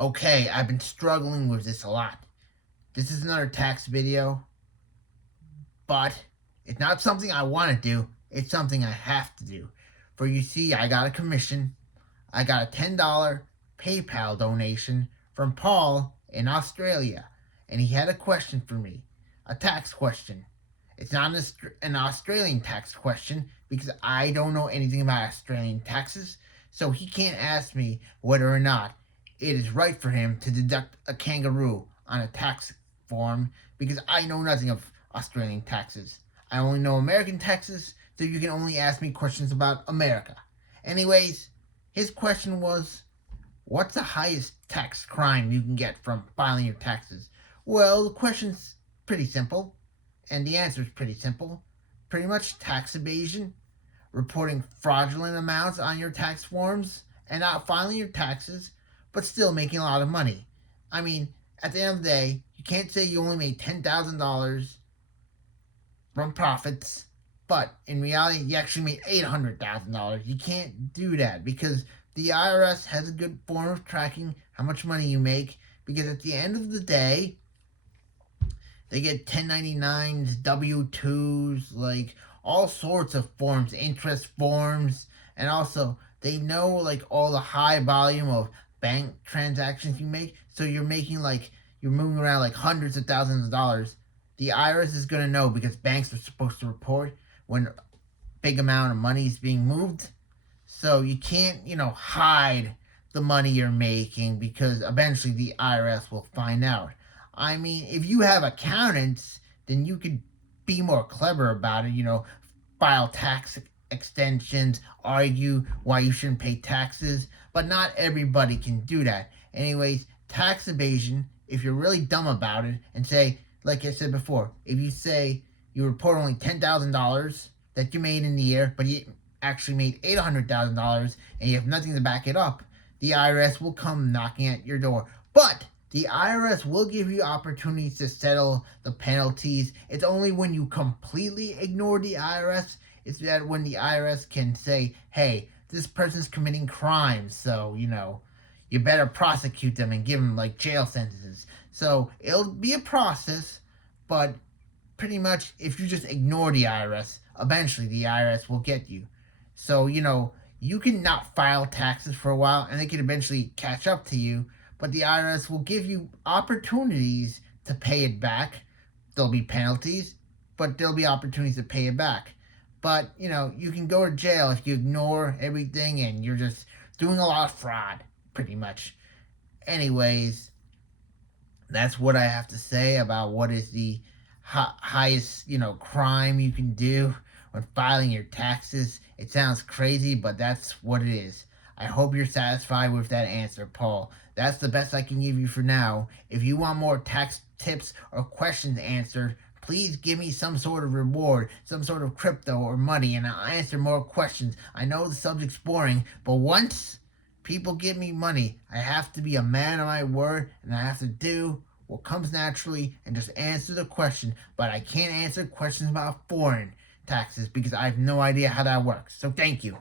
Okay, I've been struggling with this a lot. This is another tax video, but it's not something I want to do. It's something I have to do. For you see, I got a commission. I got a $10 PayPal donation from Paul in Australia, and he had a question for me, a tax question. It's not an Australian tax question because I don't know anything about Australian taxes, so he can't ask me whether or not it is right for him to deduct a kangaroo on a tax form because I know nothing of Australian taxes. I only know American taxes, so you can only ask me questions about America. Anyways, his question was, what's the highest tax crime you can get from filing your taxes? Well, the question's pretty simple, and the answer's pretty simple. Pretty much tax evasion, reporting fraudulent amounts on your tax forms, and not filing your taxes, but still making a lot of money. I mean, at the end of the day, you can't say you only made $10,000 from profits, but in reality, you actually made $800,000. You can't do that because the IRS has a good form of tracking how much money you make. Because at the end of the day, they get 1099s, W-2s, like all sorts of forms, interest forms, and also they know like all the high volume of bank transactions you make. So you're moving around like hundreds of thousands of dollars. The IRS is going to know because banks are supposed to report when a big amount of money is being moved. So you can't, hide the money you're making because eventually the IRS will find out. I mean, if you have accountants, then you could be more clever about it, file tax extensions, argue why you shouldn't pay taxes, but not everybody can do that. Anyways, tax evasion, if you're really dumb about it and say, like I said before, if you say you report only $10,000 that you made in the year, but you actually made $800,000 and you have nothing to back it up, the IRS will come knocking at your door. But the IRS will give you opportunities to settle the penalties. It's only when you completely ignore the IRS, it's that when the IRS can say, hey, this person's committing crimes, so, you better prosecute them and give them like jail sentences. So it'll be a process, but pretty much if you just ignore the IRS, eventually the IRS will get you. So, you can not file taxes for a while and they can eventually catch up to you, but the IRS will give you opportunities to pay it back. There'll be penalties, but there'll be opportunities to pay it back. But, you can go to jail if you ignore everything and you're just doing a lot of fraud, pretty much. Anyways, that's what I have to say about what is the highest, crime you can do when filing your taxes. It sounds crazy, but that's what it is. I hope you're satisfied with that answer, Paul. That's the best I can give you for now. If you want more tax tips or questions answered, please give me some sort of reward, some sort of crypto or money, and I'll answer more questions. I know the subject's boring, but once people give me money, I have to be a man of my word, and I have to do what comes naturally and just answer the question. But I can't answer questions about foreign taxes because I have no idea how that works. So thank you.